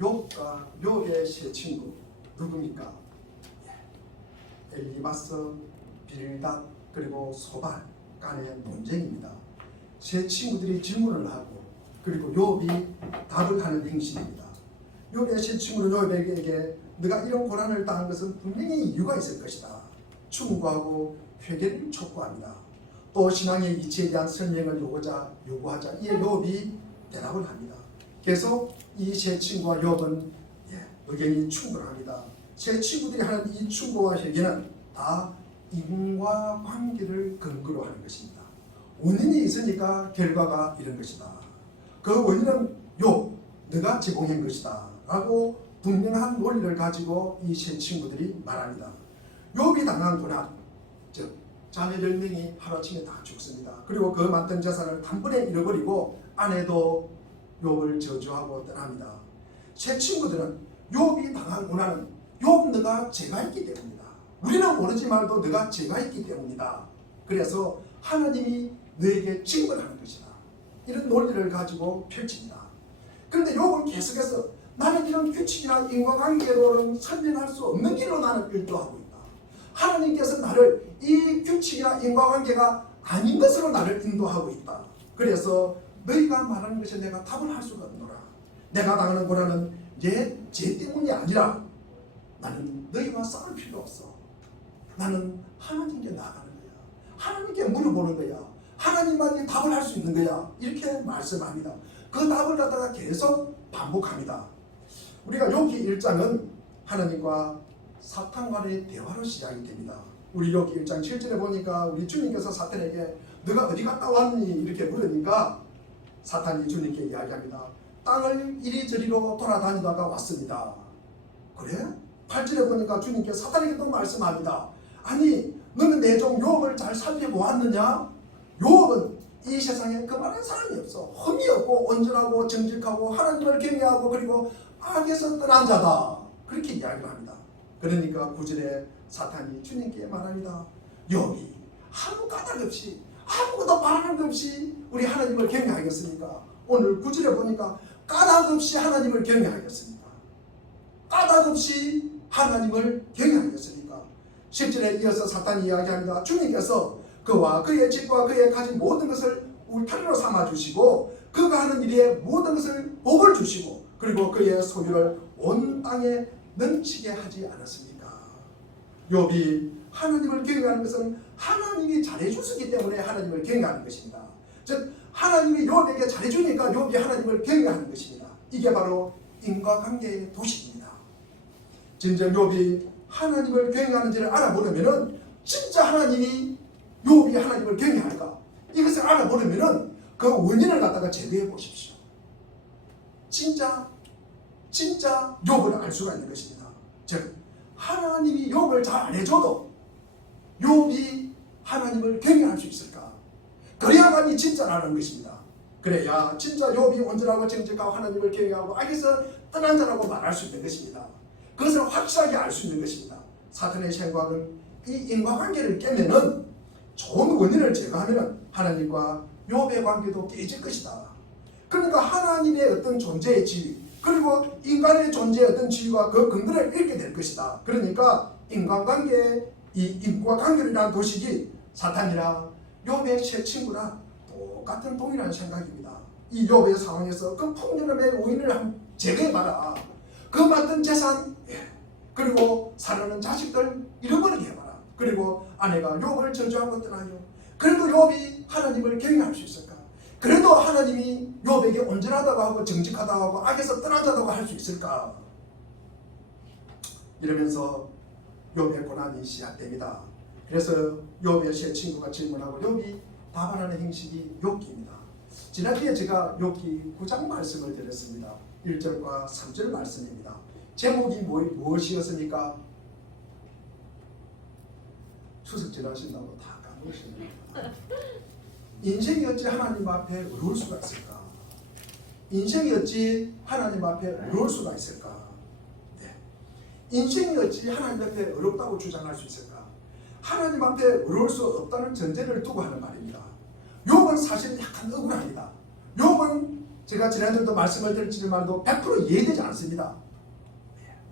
욥과 욥의 세 친구 누굽니까? 엘리바스, 빌닷 그리고 소발 간의 논쟁입니다. 세 친구들이 질문을 하고 그리고 욥이 답을 하는 행실입니다. 욥의 세 친구는 욥에게 네가 이런 고난을 당한 것은 분명히 이유가 있을 것이다. 충고하고 회개를 촉구합니다. 또 신앙의 이치에 대한 설명을 요구하자 이에 욥이 대답을 합니다. 계속 이 세 친구와 욥은 의견이 충돌합니다. 세 친구들이 하는 이 충고와 회개는 다 인과관계를 근거로 하는 것입니다. 원인이 있으니까 결과가 이런 것이다. 그 원인은 욥, 네가 제공한 것이다 라고 분명한 논리를 가지고 이 세 친구들이 말합니다. 욥이 당한 고난, 즉 자녀 10명이 하루아침에 다 죽습니다. 그리고 그 많던 재산을 단번에 잃어버리고 아내도 욥을 저주하고 떠납니다. 세 친구들은 욥이 당한 고난은 욥 너가 죄가 있기 때문이다. 우리는 모르지 말도 너가 죄가 있기 때문이다. 그래서 하나님이 너에게 징벌하는 것이다. 이런 논리를 가지고 펼칩니다. 그런데 욥은 계속해서 나는 이런 규칙이나 인과관계로는 설명할 수 없는 길로 나는 일도하고 있다. 하나님께서 나를 이 규칙이나 인과관계가 아닌 것으로 나를 인도하고 있다. 그래서 너희가 말하는 것에 내가 답을 할 수가 없노라. 내가 당하는 고난은 내 죄 때문이 아니라 나는 너희와 싸울 필요 없어. 나는 하나님께 나가는 거야. 하나님께 물어보는 거야. 하나님만이 답을 할 수 있는 거야. 이렇게 말씀합니다. 그 답을 갖다가 계속 반복합니다. 우리가 욥기 1장은 하나님과 사탄과의 대화로 시작이 됩니다. 우리 욥기 1장 7절에 보니까 우리 주님께서 사탄에게 너가 어디 갔다 왔니? 이렇게 물으니까 사탄이 주님께 이야기합니다. 땅을 이리저리로 돌아다니다가 왔습니다. 그래? 8절에 보니까 주님께 사탄에게 또 말씀합니다. 아니 너는 내 종 욥을 잘 살펴보았느냐? 욥은 이 세상에 그만한 사람이 없어. 흠이 없고 온전하고 정직하고 하나님을 경외하고 그리고 악에서 떠난 자다. 그렇게 이야기를 합니다. 그러니까 9절에 사탄이 주님께 말합니다. 욥이 아무 까닭 없이 아무것도 말하는 것 없이 우리 하나님을 경외하겠습니까? 오늘 9절에 보니까 까닭 없이 하나님을 경외하겠습니까? 까닭 없이 하나님을 경외하겠습니까? 10절에 이어서 사탄이 이야기합니다. 주님께서 그와 그의 집과 그의 가진 모든 것을 울타리로 삼아주시고 그가 하는 일에 모든 것을 복을 주시고 그리고 그의 소유를 온 땅에 넘치게 하지 않았습니까? 욥이 하나님을 경외하는 것은 하나님이 잘해주시기 때문에 하나님을 경외하는 것입니다. 즉 하나님이 욥에게 잘해주니까 욥이 하나님을 경외하는 것입니다. 이게 바로 인과관계의 도식입니다. 진정 욥이 하나님을 경외하는지를 알아보려면 진짜 하나님이 욥이 하나님을 경외할까? 이것을 알아보려면 그 원인을 갖다가 제거해 보십시오. 진짜 욥을 알 수가 있는 것입니다. 즉 하나님이 욥을 잘 안 해줘도 욥이 하나님을 경외할 수 있을까? 그래야만이 진짜라는 것입니다. 그래야 진짜 욥이 온전하고 정직하고 하나님을 경외하고 악에서 떠난 자라고 말할 수 있는 것입니다. 그것을 확실하게 알 수 있는 것입니다. 사탄의 생각은 이 인과관계를 깨면은 좋은 원인을 제거하면 하나님과 욥의 관계도 깨질 것이다. 그러니까 하나님의 어떤 존재의 지위 그리고 인간의 존재의 어떤 지위와 그 근거를 잃게 될 것이다. 그러니까 인간관계의 이 인과관계라는 도식이 사탄이나 욥의 세 친구나 똑같은 동일한 생각입니다. 이 욥의 상황에서 그 풍년의 원인을 한번 제거해봐라. 그 만든 재산 그리고 사랑하는 자식들 잃어버리게 해봐라. 그리고 아내가 욥을 저주하고 떠나요. 그래도 욥이 하나님을 경외할 수 있을까? 그래도 하나님이 욥에게 온전하다고 하고 정직하다고 하고 악에서 떠나자다고 할 수 있을까? 이러면서 욥의 고난이 시작됩니다. 그래서 욥의 세 친구가 질문하고 욥이 답하는 행식이 욥기입니다. 지난주에 제가 욥기 9장 말씀을 드렸습니다. 1절과 3절 말씀입니다. 제목이 무엇이었습니까? 추석 지나신다고 다 까먹으셨습니다. 인생이 어찌 하나님 앞에 어려울 수가 있을까? 인생이 어찌 하나님 앞에 어려울 수가 있을까? 네. 인생이 어찌 하나님 앞에 어렵다고 주장할 수 있을까? 하나님 앞에 어려울 수 없다는 전제를 두고 하는 말입니다. 욥은 사실 약간 억울합니다. 욥은 제가 지난주도 말씀을 드렸지만도 100% 이해되지 않습니다.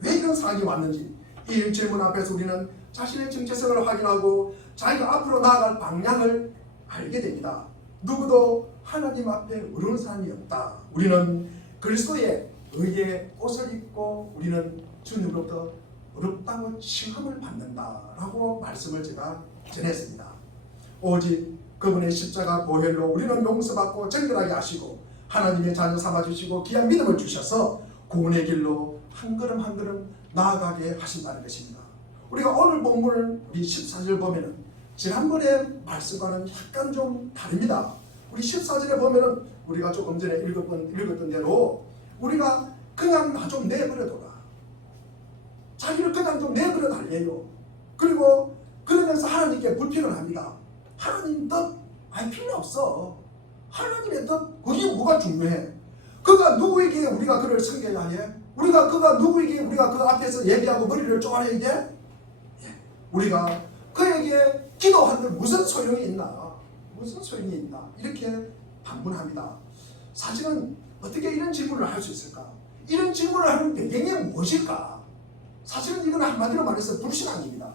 왜 이런 상황이 왔는지 이 질문 앞에서 우리는 자신의 정체성을 확인하고 자기가 앞으로 나아갈 방향을 알게 됩니다. 누구도 하나님 앞에 어려운 사람이 없다. 우리는 그리스도의 의의 옷을 입고 우리는 주님으로부터 어렵다고 칭함을 받는다라고 말씀을 제가 전했습니다. 오직 그분의 십자가 보혈로 우리는 용서받고 정결하게 하시고 하나님의 자녀 삼아주시고 귀한 믿음을 주셔서 구원의 길로 한 걸음 한 걸음 나아가게 하신다는 것입니다. 우리가 오늘 본문을 우리 14절 보면은 지난번에 말씀과는 약간 좀 다릅니다. 우리 14절에 보면은 우리가 조금 전에 읽었던 대로 우리가 그냥 나 좀 내버려둬라. 자기를 그냥 좀 내버려 달래요. 그리고 그러면서 하나님께 불평을 합니다. 하나님 뜻 필요 없어. 하나님의 뜻 그게 뭐가 중요해? 그가 누구에게 우리가 그를 섬겨야 해? 그가 누구에게 우리가 그 앞에서 얘기하고 머리를 쪼아려야 돼? 우리가 그에게 기도하는 무슨 소용이 있나? 무슨 소용이 있나? 이렇게 반문합니다. 사실은 어떻게 이런 질문을 할 수 있을까? 이런 질문을 하는 배경이 무엇일까? 사실은 이건 한마디로 말해서 불신앙입니다.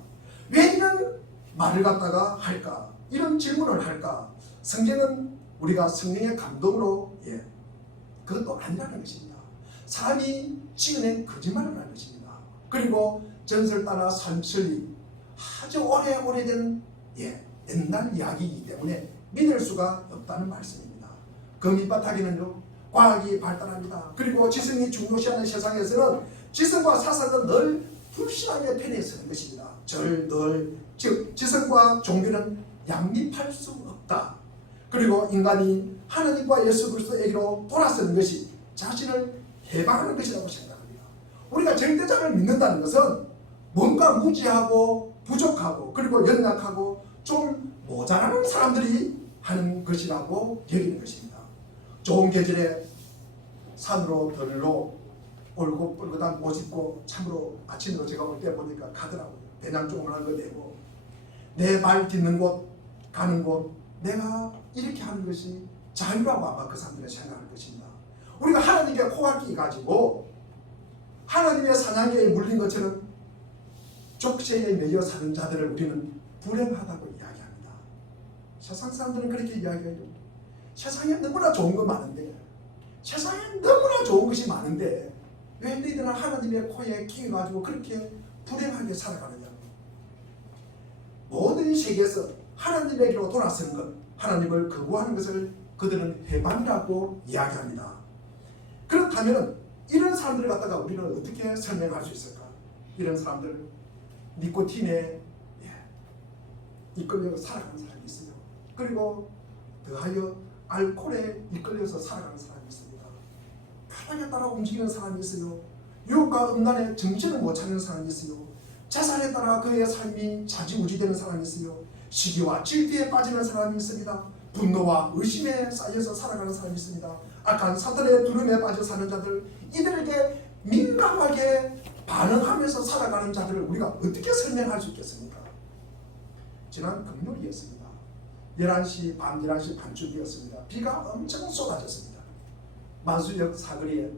왜 이런 말을 갖다가 할까? 이런 질문을 할까? 성경은 우리가 성령의 감동으로 그것도 아니라는 것입니다. 사람이 지어낸 거짓말을 하는 것입니다. 그리고 전설 따라 산설이 아주 오래된 옛날 이야기이기 때문에 믿을 수가 없다는 말씀입니다. 그 밑바닥에는요 과학이 발달합니다. 그리고 지성이 중요시하는 세상에서는 지성과 사상은 늘 불신앙의 편에 서는 것입니다. 즉 지성과 종교는 양립할 수 없다. 그리고 인간이 하나님과 예수 그리스도에게로 돌아서는 것이 자신을 해방하는 것이라고 생각합니다. 우리가 절대자를 믿는다는 것은 뭔가 무지하고 부족하고 그리고 연약하고 좀 모자라는 사람들이 하는 것이라고 여기는 것입니다. 좋은 계절에 산으로 들로 뻘긋한 옷 입고 참으로 아침으로 제가 올 때 보니까 가더라고요. 배낭 조그만한 거 내고 내 발 딛는 곳 가는 곳 내가 이렇게 하는 것이 자유라고 아마 그 사람들은 생각할 것입니다. 우리가 하나님께 호각기 가지고 하나님의 사냥개에 물린 것처럼 족쇄에 매여 사는 자들을 우리는 불행하다고 이야기합니다. 세상 사람들은 그렇게 이야기해요. 세상에 너무나 좋은 거 많은데 세상에 너무나 좋은 것이 많은데 왜 너희들은 하나님의 코에 끼어 가지고 그렇게 불행하게 살아가느냐. 모든 세계에서 하나님에게로 돌아서는 것, 하나님을 거부하는 것을 그들은 해방이라고 이야기합니다. 그렇다면 이런 사람들을 갖다가 우리는 어떻게 설명할 수 있을까? 이런 사람들 니코틴에 이끌려서 살아가는 사람이 있어요. 그리고 더하여 알코올에 이끌려서 살아가는 사람이 있습니다. 쾌락에 따라 움직이는 사람이 있어요. 유혹과 음란에 정신을 못 차리는 사람이 있어요. 재산에 따라 그의 삶이 좌지우지되는 사람이 있어요. 시기와 질투에 빠지는 사람이 있습니다. 분노와 의심에 쌓여서 살아가는 사람이 있습니다. 악한 사탄의 두름에 빠져 사는 자들, 이들에게 민감하게 반응하면서 살아가는 자들을 우리가 어떻게 설명할 수 있겠습니까? 지난 금요일이었습니다. 11시 밤 11시 반쯤이었습니다. 비가 엄청 쏟아졌습니다. 만수역 사거리에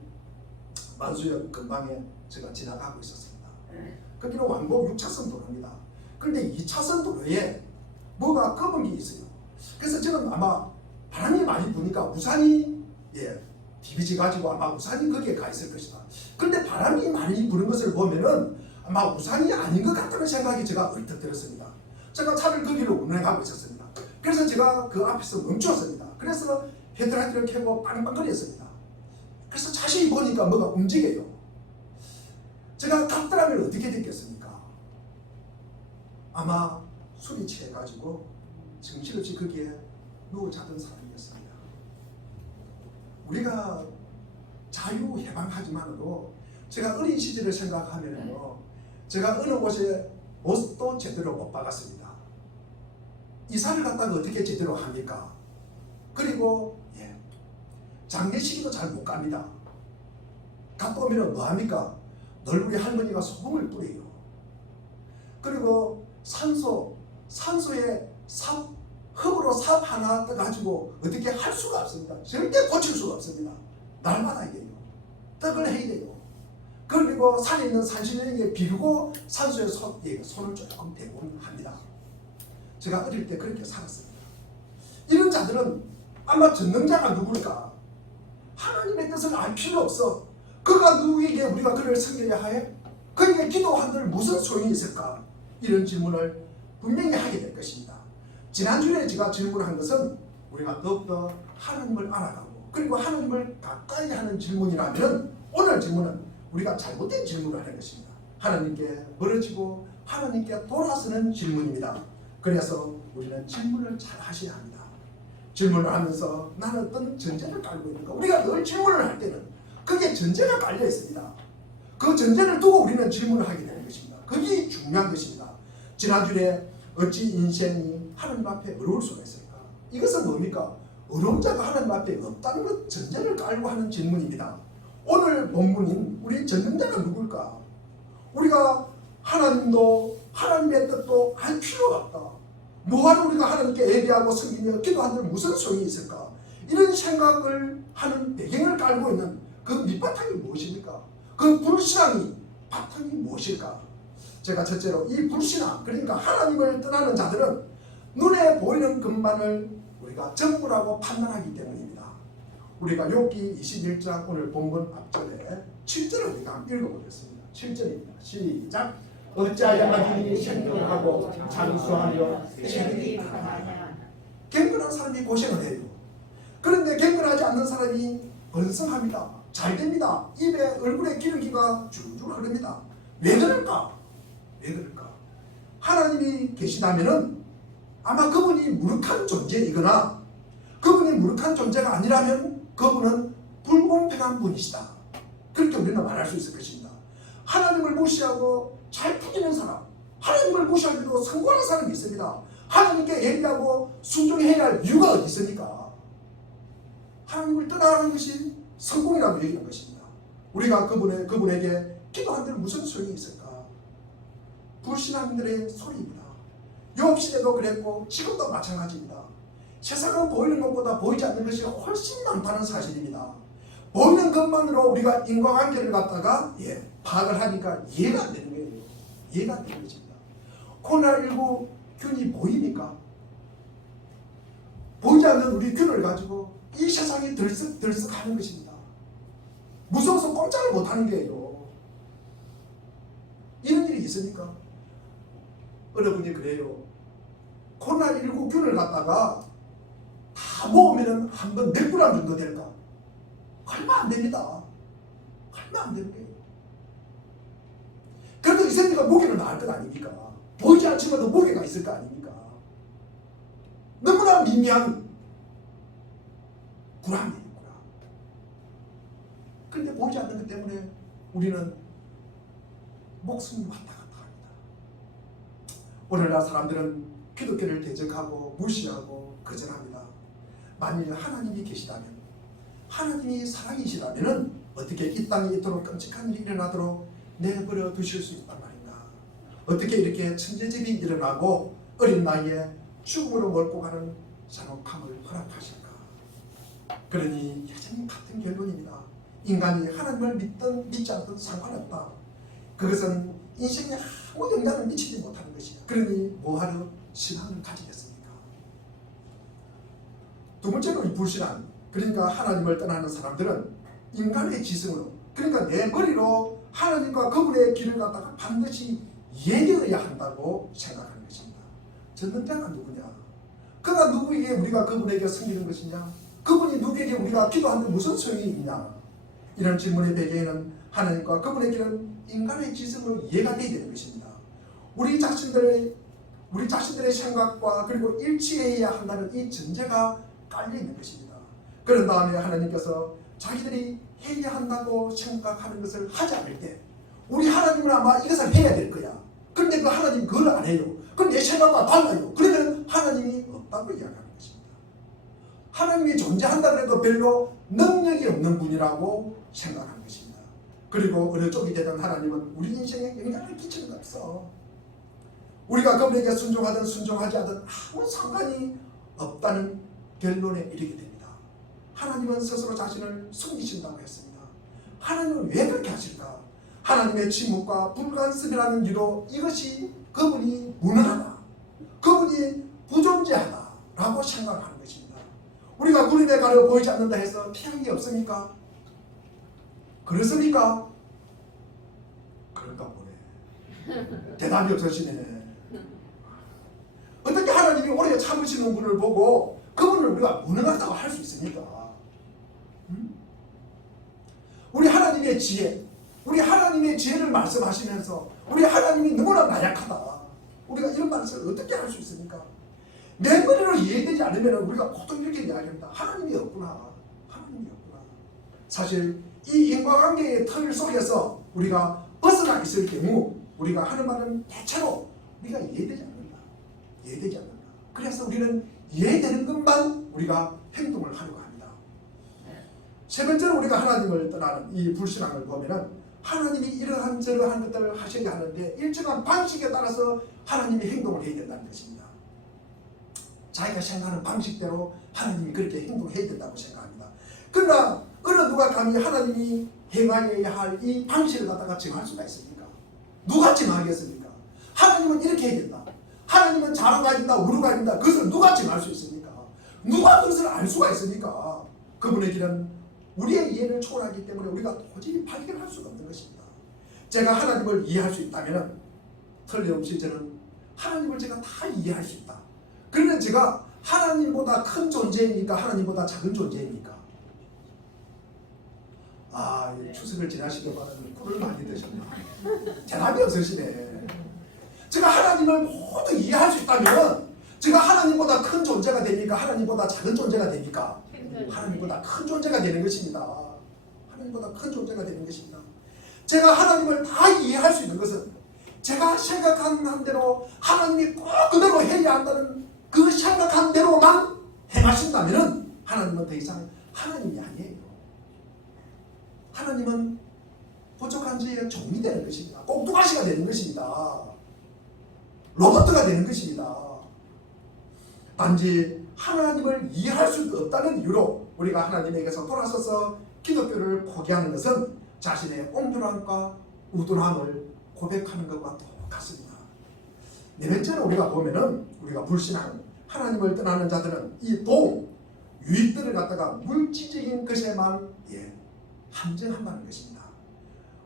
만수역 근방에 제가 지나가고 있었습니다. 거기는 왕복 6차선 도로입니다. 그런데 2차선 도로에 뭐가 검은 게 있어요. 그래서 저는 아마 바람이 많이 부니까 우산이 디비지 가지고 아마 우산이 거기에 가 있을 것이다. 그런데 바람이 많이 부는 것을 보면은 아마 우산이 아닌 것 같다는 생각이 제가 얼핏 들었습니다. 제가 차를 거기로 운행하고 있었습니다. 그래서 제가 그 앞에서 멈추었습니다. 그래서 헤드라이트를 켜고 빵빵거렸습니다. 그래서 자세히 보니까 뭐가 움직여요. 제가 갔더라면 어떻게 됐겠습니까? 아마 술이 취해가지고 정신없이 거기에 누워 자던 사람이었습니다. 우리가 자유해방하지만도 제가 어린 시절을 생각하면요, 제가 어느 곳에 옷도 제대로 못 박았습니다. 이사를 갔다가 어떻게 제대로 합니까? 그리고 장례식도 잘 못 갑니다. 갔다 오면 뭐 합니까? 늘 우리 할머니가 소금을 뿌려요. 그리고 산소에 삽, 흙으로 삽 하나 떠가지고 어떻게 할 수가 없습니다. 절대 고칠 수가 없습니다. 날마다 해야 돼요. 떡을 해야 돼요. 그리고 산에 있는 산신령에게 비르고 산소에 손을 조금 대곤 합니다. 제가 어릴 때 그렇게 살았습니다. 이런 자들은 아마 전능자가 누굴까? 하나님의 뜻을 알 필요 없어. 그가 누구에게 우리가 그를 섬겨야 해? 그에게 기도한들 무슨 소용이 있을까? 이런 질문을 분명히 하게 될 것입니다. 지난주에 제가 질문한 것은 우리가 더욱더 하나님을 알아가고 그리고 하나님을 가까이 하는 질문이라면 오늘 질문은 우리가 잘못된 질문을 하는 것입니다. 하나님께 멀어지고 하나님께 돌아서는 질문입니다. 그래서 우리는 질문을 잘 하셔야 합니다. 질문을 하면서 나는 어떤 전제를 깔고 있는가? 우리가 늘 질문을 할 때는 그게 전제가 깔려 있습니다. 그 전제를 두고 우리는 질문을 하게 되는 것입니다. 그게 중요한 것입니다. 지난주에 어찌 인생이 하나님 앞에 어려울 수가 있을까? 이것은 뭡니까? 어려운 자가 하나님 앞에 없다는 것 전제를 깔고 하는 질문입니다. 오늘 본문인 우리 전능자가 누굴까? 우리가 하나님도 하나님의 뜻도 알 필요가 없다. 뭐하러 우리가 하나님께 예배하고 섬기며 기도하는 무슨 소용이 있을까? 이런 생각을 하는 배경을 깔고 있는 그 밑바탕이 무엇입니까? 그 불신앙이 바탕이 무엇일까? 제가 첫째로 이 불신앙, 그러니까 하나님을 떠나는 자들은 눈에 보이는 것만을 우리가 전부라고 판단하기 때문입니다. 우리가 욥기 21장 오늘 본문 앞절에 7절을 우리가 한번 읽어보겠습니다. 7절입니다. 시작. 어찌하여 하나님이 생존하고 장수하며 생이 강하냐. 경건한 사람이 고생을 해요. 그런데 경건하지 않는 사람이 번성합니다. 잘 됩니다. 입에 얼굴에 기름기가 줄줄 흐릅니다. 왜 그럴까? 왜 그럴까? 하나님이 계시다면은 아마 그분이 무력한 존재이거나 그분이 무력한 존재가 아니라면 그분은 불공평한 분이시다. 그렇게 우리는 말할 수 있을 것입니다. 하나님을 무시하고 잘 풀리는 사람, 하나님을 무시하기도 성공하는 사람이 있습니다. 하나님께 예배하고 순종해야 할 이유가 어디 있습니까? 하나님을 떠나가는 것이 성공이라고 얘기하는 것입니다. 우리가 그분에게 기도한들 무슨 소용이 있을까? 불신앙들의 소리입니다. 욥 시대도 그랬고 지금도 마찬가지입니다. 세상은 보이는 것보다 보이지 않는 것이 훨씬 많다는 사실입니다. 보이는 것만으로 우리가 인과관계를 갖다가 파악을 하니까 이해가 안 되는 거예요. 이해가 안 되는 것입니다. 코로나19 균이 보입니까? 보이지 않는 우리 균을 가지고 이 세상이 들썩하는 것입니다. 무서워서 꼼짝을 못하는 거예요. 이런 일이 있습니까? 어느 분이 그래요. 코로나19 균을 갖다가 다 모으면 한 번 몇 그램 정도 될까? 얼마 안 됩니다. 얼마 안 되는 거예요. 그래도 있으니까 무게는 나을 것 아닙니까? 보이지 않지만도 무게가 있을 거 아닙니까? 너무나 미미한 구람이에요. 그런데 보이지 않는 것 때문에 우리는 목숨이 왔다 갔다 합니다. 오늘날 사람들은 기독교를 대적하고 무시하고 거절합니다. 만일 하나님이 계시다면, 하나님이 사랑이시라면 어떻게 이 땅에 있도록 끔찍한 일이 일어나도록 내버려 두실 수 있단 말인가? 어떻게 이렇게 천재집이 일어나고 어린 나이에 죽음으로 몰고 가는 잔혹함을 허락하실까? 그러니 여전히 같은 결론입니다. 인간이 하나님을 믿든 믿지 않든 상관없다. 그것은 인생에 아무 영향을 미치지 못하는 것이다. 그러니 뭐하러 신앙을 가지겠습니까? 두 번째로 이 불신앙, 그러니까 하나님을 떠나는 사람들은 인간의 지성으로, 그러니까 내 머리로 하나님과 그분의 길을 갖다가 반드시 이해되어야 한다고 생각하는 것입니다. 전능자가 누구냐? 그가 누구에게 우리가 그분에게 섬기는 것이냐? 그분이 누구에게 우리가 기도하는 무슨 소용이 있냐? 이런 질문의 배경에는 하나님과 그분의 길은 인간의 지성으로 이해가 되어야 되는 것입니다. 우리 자신들의 생각과 그리고 일치해야 한다는 이 전제가 깔려있는 것입니다. 그런 다음에 하나님께서 자기들이 해야 한다고 생각하는 것을 하지 않을 때 우리 하나님은 아마 이것을 해야 될 거야. 그런데 그 하나님 그걸 안 해요. 그럼 내 생각과 달라요. 그러면 하나님이 없다고 이야기하는 것입니다. 하나님이 존재한다 해도 별로 능력이 없는 분이라고 생각하는 것입니다. 그리고 어느 쪽이 되든 하나님은 우리 인생에 영향을 끼치는 거 없어. 우리가 그분에게 순종하든 순종하지 않든 아무 상관이 없다는 결론에 이르게 됩니다. 하나님은 스스로 자신을 숨기신다고 했습니다. 하나님은 왜 그렇게 하실까? 하나님의 침묵과 불간섭이라는 이유로 이것이 그분이 무능하다, 그분이 부존재하다라고 생각하는 것입니다. 우리가 구름에 가려 보이지 않는다 해서 피할 게 없습니까? 그렇습니까? 그런가 보네. 대답이 없으시네. 어떻게 하나님이 오래 참으시는 분을 보고 그분을 우리가 무능하다고 할 수 있습니까? 우리 하나님의 지혜, 우리 하나님의 지혜를 말씀하시면서 우리 하나님이 너무나 나약하다, 우리가 이런 말씀을 어떻게 할 수 있습니까? 내 머리로 이해되지 않으면 우리가 보통 이렇게 이야기합니다. 하나님이 없구나, 하나님이 없구나. 사실 이 인과관계의 틀 속에서 우리가 벗어나 있을 경우 우리가 하는 말은 대체로 우리가 이해되지 않는다, 이해되지 않는다. 그래서 우리는 이해되는 것만 우리가 행동을 하려고 합니다. 세 번째로 우리가 하나님을 떠나는 이 불신앙을 보면은 하나님이 이러한 저러한 것들을 하셔야 하는데 일정한 방식에 따라서 하나님이 행동을 해야 된다는 것입니다. 자기가 생각하는 방식대로 하나님이 그렇게 행동해야 된다고 생각합니다. 그러나 어느 누가 감히 하나님이 행하여야 할 이 방식을 갖다가 정할 수가 있습니까? 누가 정하겠습니까? 하나님은 이렇게 해야 된다, 하나님은 좌로 가야 된다, 우로 가야 된다, 그것을 누가 정할 수 있습니까? 누가 그것을 알 수가 있습니까? 그분의 길은 우리의 이해를 초월하기 때문에 우리가 도저히 발견할 수가 없는 것입니다. 제가 하나님을 이해할 수 있다면 틀림없이 저는 하나님을 제가 다 이해할 수 있다. 그러면 제가 하나님보다 큰 존재입니까? 하나님보다 작은 존재입니까? 추석을 지나시게 바라는 꿀을 많이 드셨나? 대답이 없으시네. 제가 하나님을 모두 이해할 수 있다면 제가 하나님보다 큰 존재가 됩니까? 하나님보다 작은 존재가 됩니까? 하나님보다 큰 존재가 되는 것입니다. 하나님보다 큰 존재가 되는 것입니다. 제가 하나님을 다 이해할 수 있는 것은 제가 생각한 대로 하나님이 꼭 그대로 해야 한다는 그 생각한 대로만 행하신다면 하나님은 더 이상 하나님이 아니에요. 하나님은 부족한 자의 종이 되는 것입니다. 꼭두가시가 되는 것입니다. 로봇가 되는 것입니다. 단지 하나님을 이해할 수 없다는 이유로 우리가 하나님에게서 돌아서서 기독교를 포기하는 것은 자신의 옹졸함과 우둔함을 고백하는 것과 똑같습니다. 네 번째는 우리가 보면은 우리가 불신앙, 하나님을 떠나는 자들은 이 도움, 유익들을 갖다가 물질적인 것에만 한정한다는 것입니다.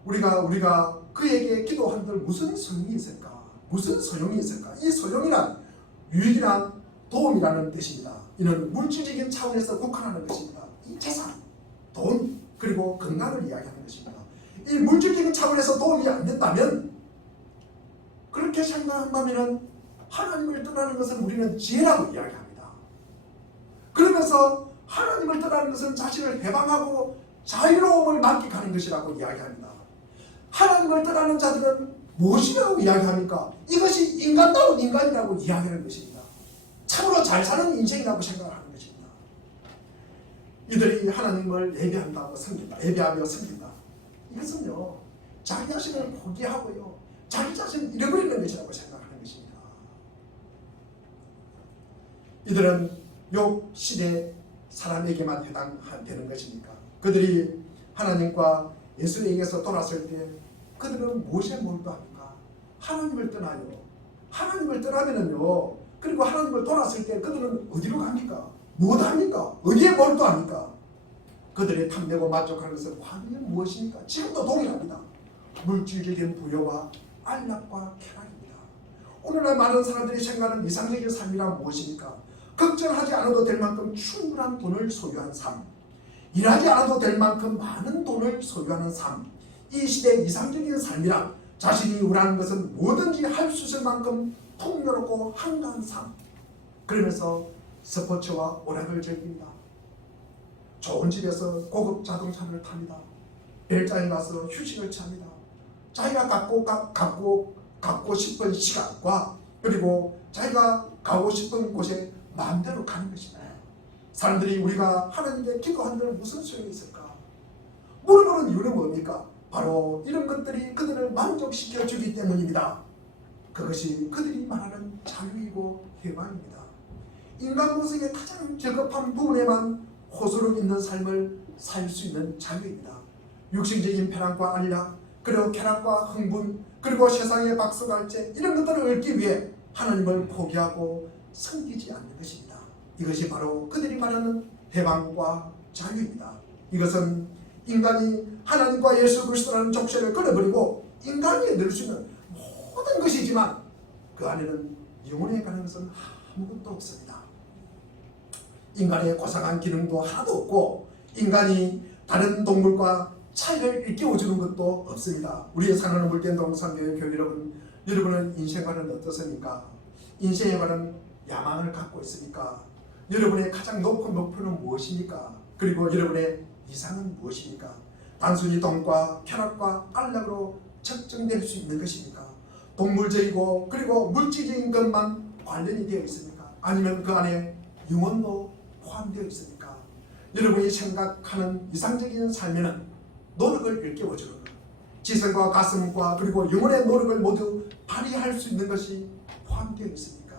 우리가 그에게 기도한들 무슨 소용이 있을까? 무슨 소용이 있을까? 이 소용이란 유익이란 도움이라는 뜻입니다. 이는 물질적인 차원에서 국한하는 것입니다. 이 재산, 돈, 그리고 건강을 이야기하는 것입니다. 이 물질적인 차원에서 도움이 안 된다면, 그렇게 생각한다면 하나님을 떠나는 것은 우리는 지혜라고 이야기합니다. 그러면서 하나님을 떠나는 것은 자신을 해방하고 자유로움을 만끽하는 것이라고 이야기합니다. 하나님을 떠나는 자들은 무엇이라고 이야기합니까? 이것이 인간다운 인간이라고 이야기하는 것입니다. 참으로 잘 사는 인생이라고 생각하는 것입니다. 이들이 하나님을 예배한다고 섬긴다, 예배하며 섬긴다. 이것은요, 자기 자신을 포기하고요, 자기 자신을 잃어버리는 것이라고 생각하는 것입니다. 이들은 욥 시대 사람에게만 해당되는 것입니까? 그들이 하나님과 예수에게서 돌아설 때 그들은 무엇에 몰두합니까? 하나님을 떠나요. 하나님을 떠나면은요, 그리고 하나님을 돌아설 때 그들은 어디로 갑니까? 무엇합니까? 어디에 몰두합니까? 그들의 탐내고 만족하는 것은 과연 무엇입니까? 지금도 동일합니다. 물질적인 부여와 안락과 쾌락입니다. 오늘날 많은 사람들이 생각하는 이상적인 삶이란 무엇입니까? 걱정하지 않아도 될 만큼 충분한 돈을 소유한 삶, 일하지 않아도 될 만큼 많은 돈을 소유하는 삶, 이 시대의 이상적인 삶이란 자신이 원하는 것은 뭐든지 할 수 있을 만큼 풍요롭고 한가한 삶, 그러면서 스포츠와 오락을 즐깁니다. 좋은 집에서 고급 자동차를 탑니다. 별장에 가서 휴식을 취합니다. 자기가 갖고 싶은 시간과 그리고 자기가 가고 싶은 곳에 마음대로 가는 것입니다. 사람들이 우리가 하나님께 기도하는 무슨 소용이 있을까? 물어보는 이유는 뭡니까? 바로 이런 것들이 그들을 만족시켜 주기 때문입니다. 그것이 그들이 말하는 자유이고 해방입니다. 인간 모습의 가장 저급한 부분에만 호소력 있는 삶을 살 수 있는 자유입니다. 육신적인 편안과 안락, 그리고 쾌락과 흥분, 그리고 세상의 박수갈채 이런 것들을 얻기 위해 하나님을 포기하고 섬기지 않는 것입니다. 이것이 바로 그들이 말하는 해방과 자유입니다. 이것은 인간이 하나님과 예수 그리스도라는 족쇄를 끊어버리고 인간이 얻을 수 있는 모든 것이지만 그 안에는 영혼에 관한 것은 아무것도 없습니다. 인간의 고상한 기능도 하나도 없고 인간이 다른 동물과 차이를 일깨워주는 것도 없습니다. 우리의 사랑하는 물견 동산교회 교회 여러분, 여러분은 인생과는 어떻습니까? 인생에 관한 야망을 갖고 있습니까? 여러분의 가장 높은 목표는 무엇입니까? 그리고 여러분의 이상은 무엇입니까? 단순히 돈과 쾌락과 안락으로 측정될 수 있는 것입니까? 동물적이고 그리고 물질적인 것만 관련이 되어 있습니까? 아니면 그 안에 영혼도 포함되어 있습니까? 여러분이 생각하는 이상적인 삶에는 노력을 일깨워주는 것, 지성과 가슴과 그리고 영혼의 노력을 모두 발휘할 수 있는 것이 포함되어 있습니까?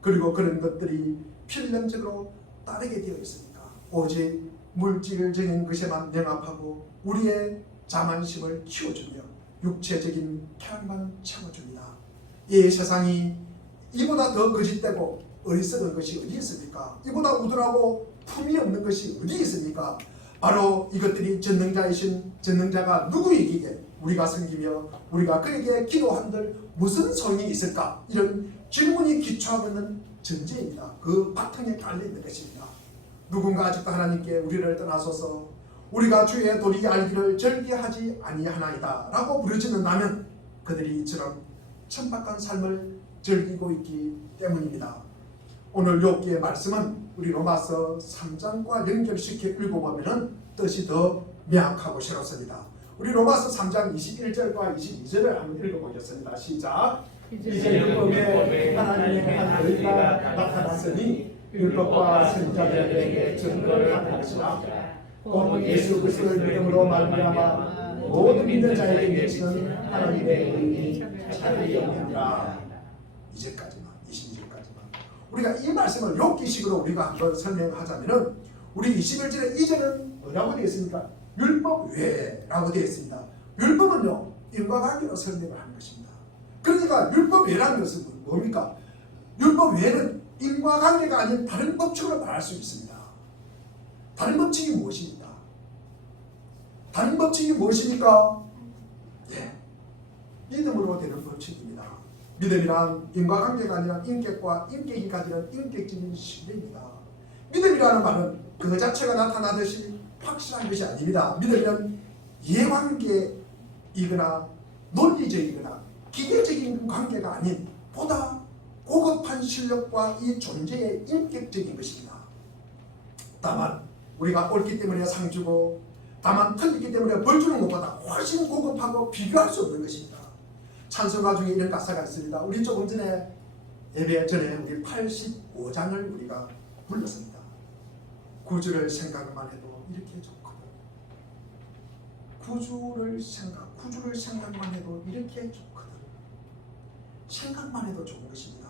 그리고 그런 것들이 필연적으로 따르게 되어 있습니까? 오직 물질적인 것에만 영합하고 우리의 자만심을 키워주며 육체적인 쾌락만 채워줍니다. 이 세상이 이보다 더 거짓되고 어리석은 것이 어디 있습니까? 이보다 우둔하고 품이 없는 것이 어디 있습니까? 바로 이것들이 전능자이신 전능자가 누구이기에 우리가 섬기며 우리가 그에게 기도한들 무슨 소용이 있을까? 이런 질문이 기초하고 있는 전제입니다. 그 바탕에 깔려있는 것입니다. 누군가 아직도 하나님께 우리를 떠나소서 우리가 주의 도리 알기를 절기하지 아니하나이다 라고 부르짖는다면 그들이 이처럼 천박한 삶을 즐기고 있기 때문입니다. 오늘 욥기의 말씀은 우리 로마서 3장과 연결시켜 읽어보면 뜻이 더 명확하고 새롭습니다. 우리 로마서 3장 21절과 22절을 한번 읽어보겠습니다. 시작. 이제 율법에 하나님의 한 의가 나타났으니 율법과 선지자들에게 증거를 하는 것이라. 곧 예수 그리스도를 믿음으로 말미암아 모든 믿는 자에게 미치는 하나님의 의이 자기 영이니라. 이제까지만 22절까지만 우리가 이 말씀을 욥기식으로 우리가 한번 설명하자면은 우리 21절에 이제는 뭐라고 되어 있습니까? 율법 외라고 되어 있습니다. 율법은요 인과관계로 설명을 하는 것입니다. 그러니까 율법 외라는 것은 뭡니까? 율법 외에는 인과관계가 아닌 다른 법칙으로 말할 수 있습니다. 다른 법칙이 무엇입니까? 다른 법칙이 무엇입니까? 예, 믿음으로 되는 법칙입니다. 믿음이란 인과관계가 아니라 인격과 인격이 가지는 인격적인 신뢰입니다. 믿음이라는 말은 그 자체가 나타나듯이 확실한 것이 아닙니다. 믿음은 이해관계이거나 논리적이거나 기계적인 관계가 아닌 보다 고급한 실력과 이 존재의 인격적인 것입니다. 다만 우리가 옳기 때문에 상 주고 다만 틀리기 때문에 벌 주는 것보다 훨씬 고급하고 비교할 수 없는 것입니다. 찬송가 중에 이런 가사가 있습니다. 우리 조금 전에 예배 전에 우리 85장을 우리가 불렀습니다. 구주를 생각만 해도 이렇게 좋거든. 구주를 생각만 해도 이렇게 좋거든. 생각만 해도 좋은 것입니다.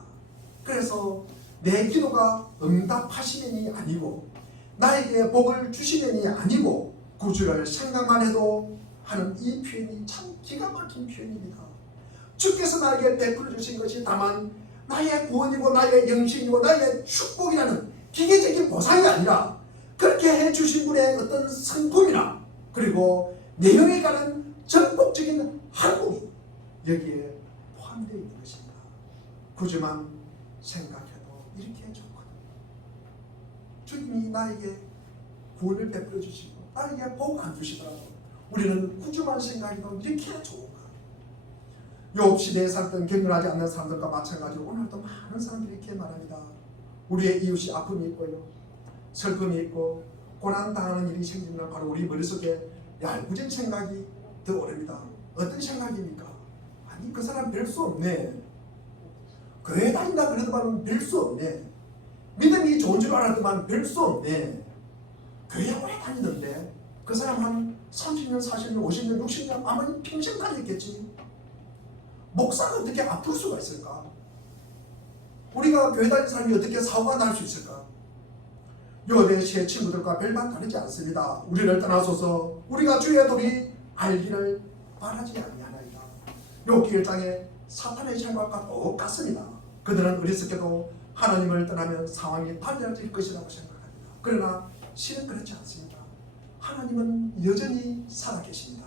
그래서 내 기도가 응답하시면이 아니고 나에게 복을 주시면이 아니고 구주를 생각만 해도 하는 이 표현이 참 기가 막힌 표현입니다. 주께서 나에게 베풀어 주신 것이 다만 나의 구원이고 나의 영신이고 나의 축복이라는 기계적인 보상이 아니라 그렇게 해주신 분의 어떤 성품이나 그리고 내용에 관한 전폭적인 한국이 여기에 포함되어 있는 것입니다. 구주만 생각해도 이렇게 좋거든. 주님이 나에게 구원을 베풀어 주시고 나에게 복 안 주시더라도 우리는 구주만 생각해도 이렇게 좋은가. 욥 시대에 살던 경건하지 않는 사람들과 마찬가지로 오늘도 많은 사람들이 이렇게 말합니다. 우리의 이웃이 아픔이 있고요, 슬픔이 있고 고난당하는 일이 생기면 바로 우리 머릿속에 얄궂은 생각이 떠오릅니다. 어떤 생각입니까? 아니 그 사람 별 수 없네. 교회 다닌다 그래도만 별 수 없네. 믿음이 좋은 줄 알았더만 별 수 없네. 교회 오래 다니는데 그 사람 한 30년, 40년, 50년, 60년 아마 평생까지 있겠지. 목사가 어떻게 아플 수가 있을까? 우리가 교회 다니는 사람이 어떻게 사고가 날 수 있을까? 욥의 세 친구들과 별반 다르지 않습니다. 우리를 떠나소서 우리가 주의 도리 알기를 바라지 아니하나이다. 욥기 1장에 사탄의 생각과 똑같습니다. 그들은 어리석게도 하나님을 떠나면 상황이 달라질 것이라고 생각합니다. 그러나 실은 그렇지 않습니다. 하나님은 여전히 살아계십니다.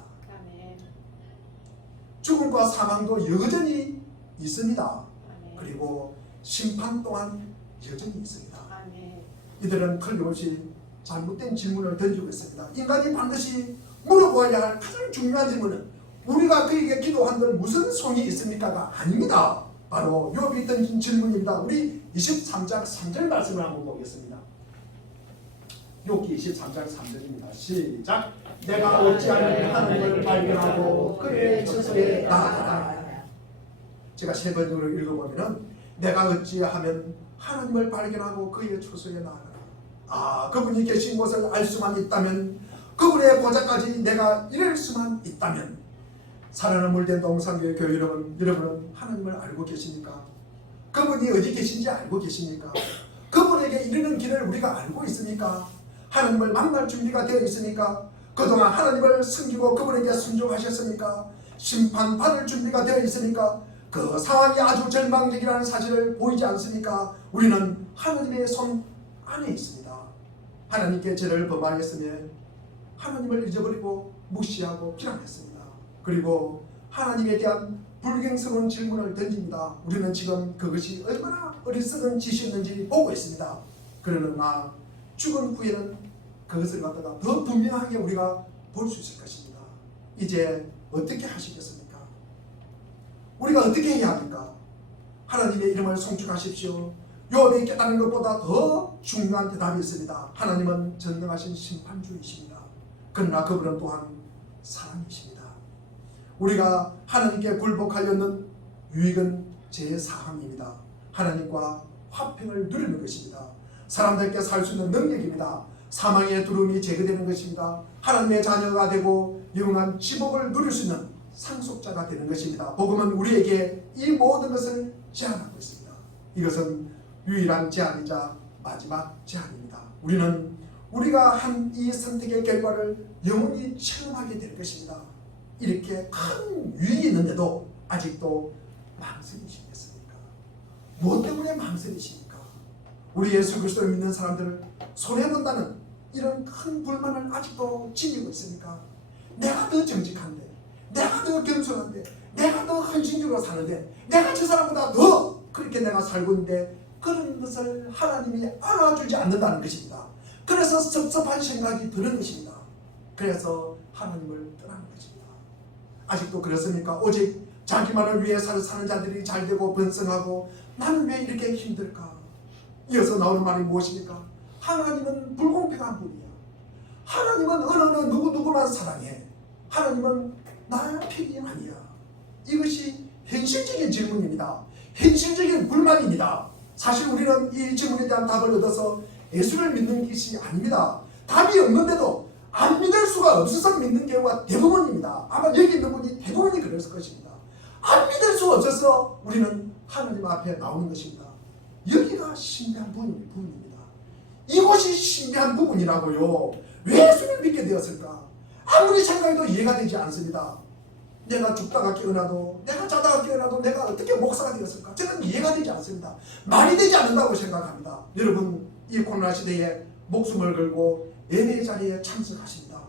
죽음과 사망도 여전히 있습니다. 그리고 심판 또한 여전히 있습니다. 이들은 틀림없이 잘못된 질문을 던지고 있습니다. 인간이 반드시 물어보아야 할 가장 중요한 질문은 우리가 그에게 기도한들 무슨 소용이 있습니까가 아닙니다. 바로 욥이 던진 질문입니다. 우리 23장 3절 말씀을 한번 보겠습니다. 욥기 23장 3절입니다. 시작. 내가 어찌하면 하나님을 발견하고 그의 처소에 나아가라. 제가 세 번으로 읽어보면은 내가 어찌하면 하나님을 발견하고 그의 처소에 나아가라. 그분이 계신 곳을 알 수만 있다면, 그분의 보좌까지 내가 이룰 수만 있다면, 사랑을 물된 동산교회 교회 여러분은 하나님을 알고 계십니까? 그분이 어디 계신지 알고 계십니까? 그분에게 이르는 길을 우리가 알고 있습니까? 하나님을 만날 준비가 되어 있으니까? 그동안 하나님을 섬기고 그분에게 순종하셨습니까? 심판받을 준비가 되어 있으니까? 그 상황이 아주 절망적이라는 사실을 보이지 않습니까? 우리는 하나님의 손 안에 있습니다. 하나님께 죄를 범하였으면 하나님을 잊어버리고 무시하고 비난했습니다. 그리고 하나님에 대한 불경스러운 질문을 던집니다. 우리는 지금 그것이 얼마나 어리석은 짓이었는지 보고 있습니다. 그러나 죽은 후에는 그것을 갖다가 더 분명하게 우리가 볼 수 있을 것입니다. 이제 어떻게 하시겠습니까? 우리가 어떻게 해야 합니까? 하나님의 이름을 송축하십시오. 욥이 깨닫는 것보다 더 중요한 대답이 있습니다. 하나님은 전능하신 심판주이십니다. 그러나 그분은 또한 사랑이십니다. 우리가 하나님께 굴복하려는 유익은 제4항입니다. 하나님과 화평을 누리는 것입니다. 사람들께 살 수 있는 능력입니다. 사망의 두려움이 제거되는 것입니다. 하나님의 자녀가 되고 영원한 지복을 누릴 수 있는 상속자가 되는 것입니다. 복음은 우리에게 이 모든 것을 제안하고 있습니다. 이것은 유일한 제안이자 마지막 제안입니다. 우리는 우리가 한 이 선택의 결과를 영원히 체험하게 될 것입니다. 이렇게 큰 유익이 있는데도 아직도 망설이시겠습니까? 무엇 때문에 망설이십니까? 우리 예수 그리스도를 믿는 사람들을 손해본다는 이런 큰 불만을 아직도 지니고 있습니까? 내가 더 정직한데, 내가 더 겸손한데, 내가 더 헌신적으로 사는데, 내가 저 사람보다 더 그렇게 내가 살고 있는데, 그런 것을 하나님이 알아주지 않는다는 것입니다. 그래서 섭섭한 생각이 드는 것입니다. 그래서 하나님을 떠나는 것입니다. 아직도 그렇습니까? 오직 자기만을 위해 사는 자들이 잘되고 번성하고 나는 왜 이렇게 힘들까? 이어서 나오는 말이 무엇입니까? 하나님은 불공평한 분이야. 하나님은 어느 누구만 사랑해. 하나님은 나의 편이 아니야. 이것이 현실적인 질문입니다. 현실적인 불만입니다. 사실 우리는 이 질문에 대한 답을 얻어서 예수를 믿는 것이 아닙니다. 답이 없는데도 안 믿을 수가 없어서 믿는 경우가 대부분입니다. 아마 여기 있는 분이 대부분이 그랬을 것입니다. 안 믿을 수 없어서 우리는 하나님 앞에 나오는 것입니다. 여기가 신비한 부분입니다. 이곳이 신비한 부분이라고요. 왜 예수를 믿게 되었을까? 아무리 생각해도 이해가 되지 않습니다. 내가 죽다가 깨어나도, 내가 자다가 깨어나도 내가 어떻게 목사가 되었을까? 저는 이해가 되지 않습니다. 말이 되지 않는다고 생각합니다. 여러분, 이 코로나 시대에 목숨을 걸고 예배 자리에 참석하십니다.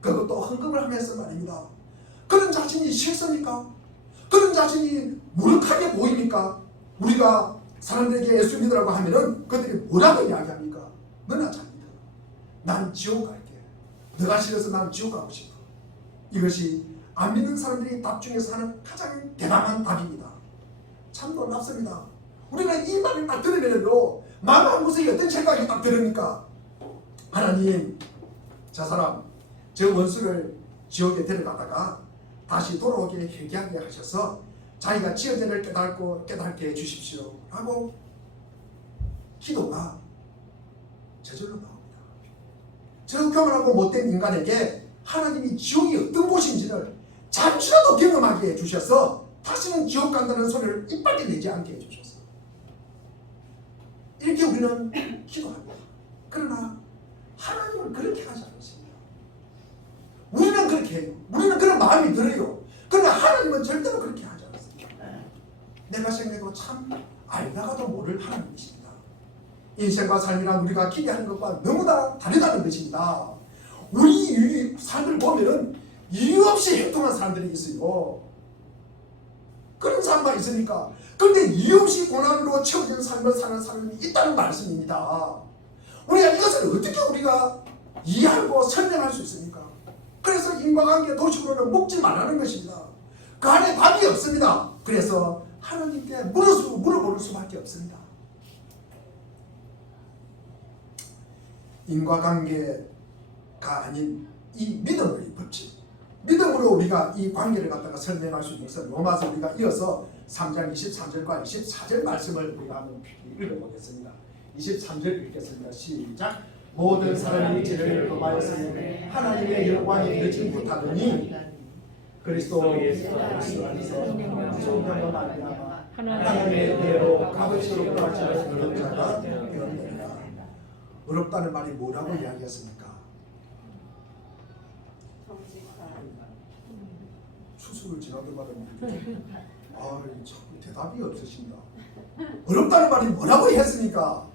그것도 헌금을 하면서 말입니다. 그런 자신이 싫습니까? 그런 자신이 무력하게 보입니까? 우리가 사람들에게 예수 믿으라고 하면은 그들이 뭐라고 이야기합니까? 너나 잘 믿어. 난 지옥 갈게. 너가 싫어서 난 지옥 가고 싶어. 이것이 안 믿는 사람들이 답 중에서 하는 가장 대담한 답입니다. 참 놀랍습니다. 우리가 이 말을 딱 들으면요, 마음 한구석에 어떤 생각이 딱 들으니까, 하나님, 저 사람, 저 원수를 지옥에 데려가다가 다시 돌아오게 회개하게 하셔서 자기가 지은 죄를 깨닫게 해주십시오 라고 기도가 저절로 나옵니다. 저 교만하고 못된 인간에게 하나님이 지옥이 어떤 곳인지를 잠시라도 경험하게 해주셔서 다시는 지옥 간다는 소리를 입 밖에 내지 않게 해주셔서 이렇게 우리는 기도합니다. 그러나 하나님은 그렇게 하지 않으십니다. 우리는 그렇게 해요. 우리는 그런 마음이 들어요. 그러나 하나님은 절대로 그렇게 하지 않습니다. 내가 생각해도 참 알다가도 모를 하나님이십니다. 인생과 삶이란 우리가 기대하는 것과 너무나 다르다는 것입니다. 우리 삶을 보면은 이유 없이 행동한 사람들이 있어요. 그런 사람만 있습니까? 그런데 이유 없이 고난으로 채워진 삶을 사는 사람이 있다는 말씀입니다. 우리가 이것을 어떻게 우리가 이해하고 설명할 수 있습니까? 그래서 인과관계 도식으로는 먹지 말라는 것입니다. 그 안에 답이 없습니다. 그래서 하나님께 물어보는 수밖에 없습니다. 인과관계가 아닌 이 믿음의 법칙, 믿음으로 우리가 이 관계를 갖다가 설명할 수 있는 것은 로마서 우리가 이어서 3장 23절과 24절 말씀을 우리가 한번 읽어보겠습니다. 23절 읽겠습니다. 시작. 모든 사람이 죄를 범하였으니 하나님의 영광이 이르지 못하더니 그리스도 예수 안에서 성령과 말미암아 하나님의 은혜로 값없이 용서하시는 그런 자가 되었느니라. 어렵다는 말이 뭐라고 이야기했습니까? 수술을 지나게 말하면 자꾸 대답이 없으신다. 어렵다는 말이 뭐라고 했습니까?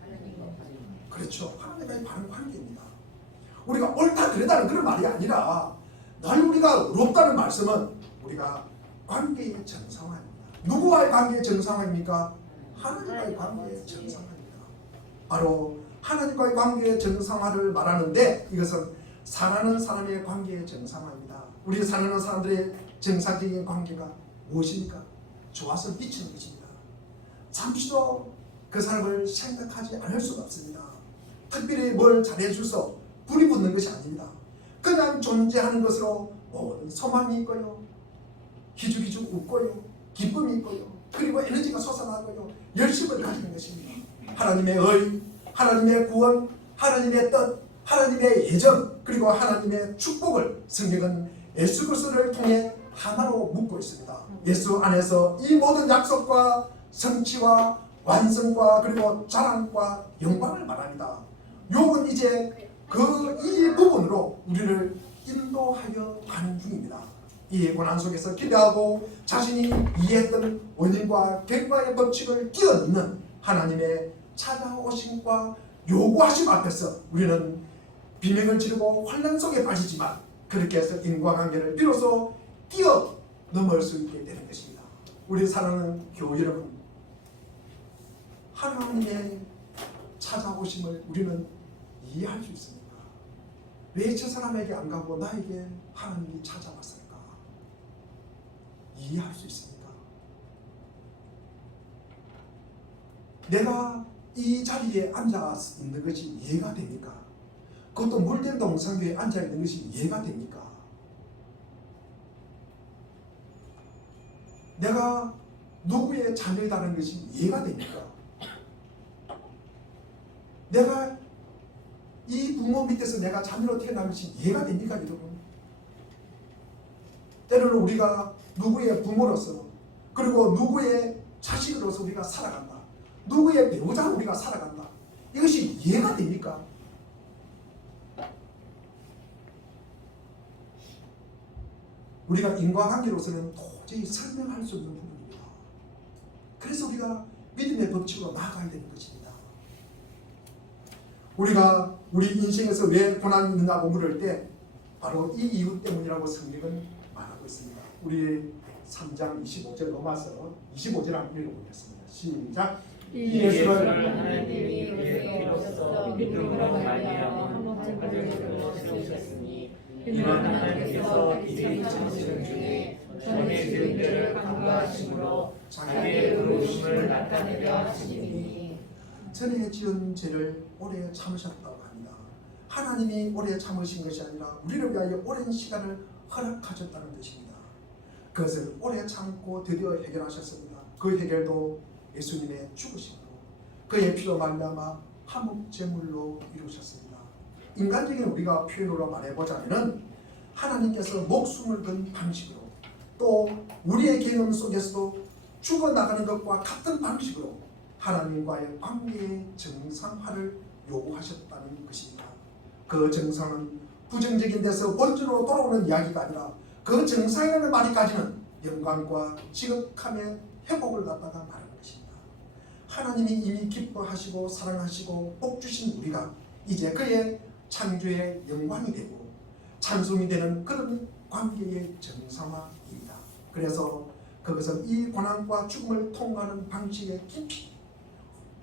그렇죠. 하나님과의 바른 관계입니다. 우리가 옳다 그러다는 그런 말이 아니라 늘 우리가 어렵다는 말씀은 우리가 관계의 정상화입니다. 누구와의 관계의 정상화입니까? 하나님과의 관계의 정상화입니다. 바로 하나님과의 관계의 정상화를 말하는데 이것은 사랑하는 사람의 관계의 정상화입니다. 우리 사랑하는 사람들의 정상적인 관계가 무엇입니까? 좋아서 미치는 것입니다. 잠시도 그 사람을 생각하지 않을 수가 없습니다. 특별히 뭘 잘해줘서 불이 붙는 것이 아닙니다. 그냥 존재하는 것으로 모든 소망이 있고요, 기죽기죽 웃고요, 기쁨이 있고요, 그리고 에너지가 솟아나고요, 열심을 가지는 것입니다. 하나님의 의, 하나님의 구원, 하나님의 뜻, 하나님의 예정, 그리고 하나님의 축복을 성경은 예수 그리스도를 통해 하나로 묶고 있습니다. 예수 안에서 이 모든 약속과 성취와 완성과 그리고 자랑과 영광을 말합니다. 욥은 이제 이 부분으로 우리를 인도하여 가는 중입니다. 이 고난 속에서 기대하고 자신이 이해했던 원인과 결과의 법칙을 뛰어넘는 하나님의 찾아오심과 요구하심 앞에서 우리는 비명을 지르고 환난 속에 빠지지만 그렇게 해서 인과관계를 비로소 뛰어넘을 수 있게 되는 것입니다. 우리 사랑하는 교우 여러분, 하나님의 찾아오심을 우리는 이해할 수 있습니까? 왜 저 사람에게 안 가고 나에게 하나님이 찾아왔을까? 이해할 수 있습니까? 내가 이 자리에 앉아 있는 것이 이해가 됩니까? 그것도 물된 동상교에 앉아 있는 것이 이해가 됩니까? 내가 누구의 자녀이라는 것이 이해가 됩니까? 내가 이 부모 밑에서 내가 자녀로 태어난 것이 이해가 됩니까, 여러분? 때로는 우리가 누구의 부모로서 그리고 누구의 자식으로서 우리가 살아간다. 누구의 배우자로 우리가 살아간다. 이것이 이해가 됩니까? 우리가 인과관계로서는 도저히 설명할 수 없는 부분입니다. 그래서 우리가 믿음의 법칙으로 나아가야 되는 것입니다. 우리가 우리 인생에서 왜 고난이 있느냐고 물을 때 바로 이 이유 때문이라고 성경은 말하고 있습니다. 우리 3장 25절 로마서 25절 한번 읽어보겠습니다. 시작. 이 예수를 하나님이 우리의 피로써 믿음으로 말미암아 아들로 세우셨으니 이는 하나님께서 이들이 참으시는 중에 전에 지은 죄를 간과하심으로 자기의 의로우심을 나타내려 하시니 전에 지은 죄를 오래 참으셨다고 합니다. 하나님이 오래 참으신 것이 아니라 우리를 위하여 오랜 시간을 허락하셨다는 것입니다. 그것을 오래 참고 드디어 해결하셨습니다. 그 해결도 예수님의 죽으심으로 그의 피로 말미암아 화목제물로 이루셨습니다. 인간적인 우리가 표현으로 말해보자면 하나님께서 목숨을 건 방식으로 또 우리의 개념 속에서도 죽어나가는 것과 같은 방식으로 하나님과의 관계의 정상화를 요구하셨다는 것입니다. 그 정상은 부정적인 데서 본질로 돌아오는 이야기가 아니라 그 정상이라는 말이 가지는 영광과 지극함의 회복을 갖다가 말하는 것입니다. 하나님이 이미 기뻐하시고 사랑하시고 복 주신 우리가 이제 그의 창조의 영광이 되고 찬송이 되는 그런 관계의 정상화입니다. 그래서 그것은 이 고난과 죽음을 통과하는 방식의 깊이,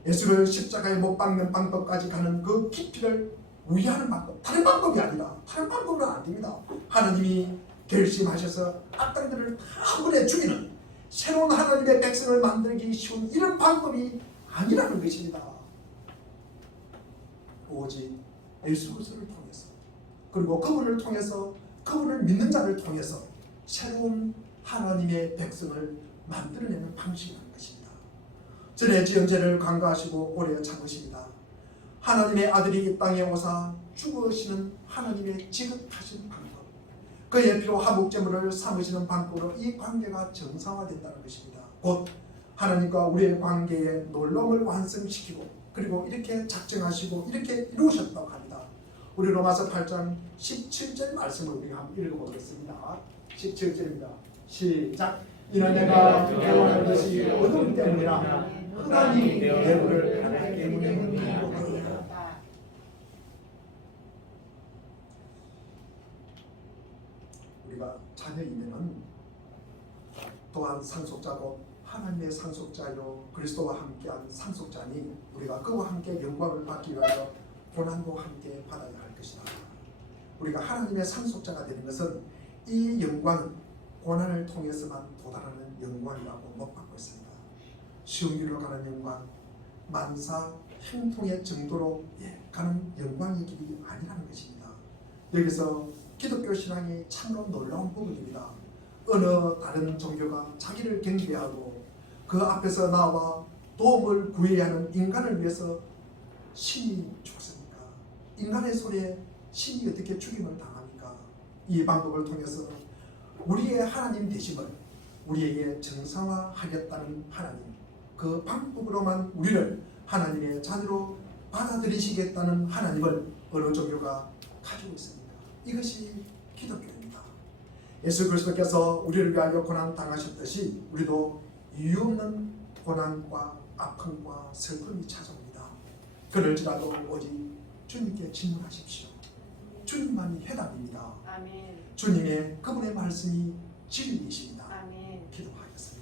예수를 십자가에 못 박는 방법까지 가는 그 깊이를 우회하는 방법, 다른 방법이 아니라 다른 방법은 안 됩니다. 하나님이 결심하셔서 악당들을 다 한 번에 죽이는 새로운 하나님의 백성을 만들기 쉬운 이런 방법이 아니라는 것입니다. 오직 예수 그리스도를 통해서, 그리고 그분을 통해서, 그분을 믿는 자를 통해서 새로운 하나님의 백성을 만들어내는 방식이라는 것입니다. 전에 지은 죄를 간과하시고 오래 참으십니다. 하나님의 아들이 이 땅에 오사 죽으시는 하나님의 지극하신 방법, 그의 피로 화목제물을 삼으시는 방법으로 이 관계가 정상화된다는 것입니다. 곧 하나님과 우리의 관계의 놀라움을 완성시키고 그리고 이렇게 작정하시고 이렇게 이루셨다고 합니다. 우리 로마서 8장 17절 말씀을 우리가 한번 읽어보겠습니다. 17절입니다. 시작. 이는 내가 배워하는 것이 어둠 때문이라 하나님이 내부를 가르치 때문에 우리가 자녀이면은 또한 상속자고 하나님의 상속자요 그리스도와 함께한 상속자니 우리가 그와 함께 영광을 받기 위하여 고난도 함께 받아야 할 것이다. 우리가 하나님의 상속자가 되는 것은 이 영광은 고난을 통해서만 도달하는 영광이라고 못 받고 있습니다. 쉬운 길로 가는 영광, 만사 행통의 정도로 가는 영광의 길이 아니라는 것입니다. 여기서 기독교 신앙이 참으로 놀라운 부분입니다. 어느 다른 종교가 자기를 경배하고 그 앞에서 나와 도움을 구해야 하는 인간을 위해서 신이 죽습니까? 인간의 손에 신이 어떻게 죽임을 당합니까? 이 방법을 통해서 우리의 하나님 되심을 우리에게 정상화하겠다는 하나님, 그 방법으로만 우리를 하나님의 자녀로 받아들이시겠다는 하나님을 어느 종교가 가지고 있습니다. 이것이 기독교입니다. 예수 그리스도께서 우리를 위하여 고난 당하셨듯이 우리도 이유 없는 고난과 아픔과 슬픔이 찾아옵니다. 그럴지라도 오직 주님께 질문하십시오. 주님만이 해답입니다. 아멘. 주님의 그분의 말씀이 진리이십니다. 아멘. 기도하겠습니다.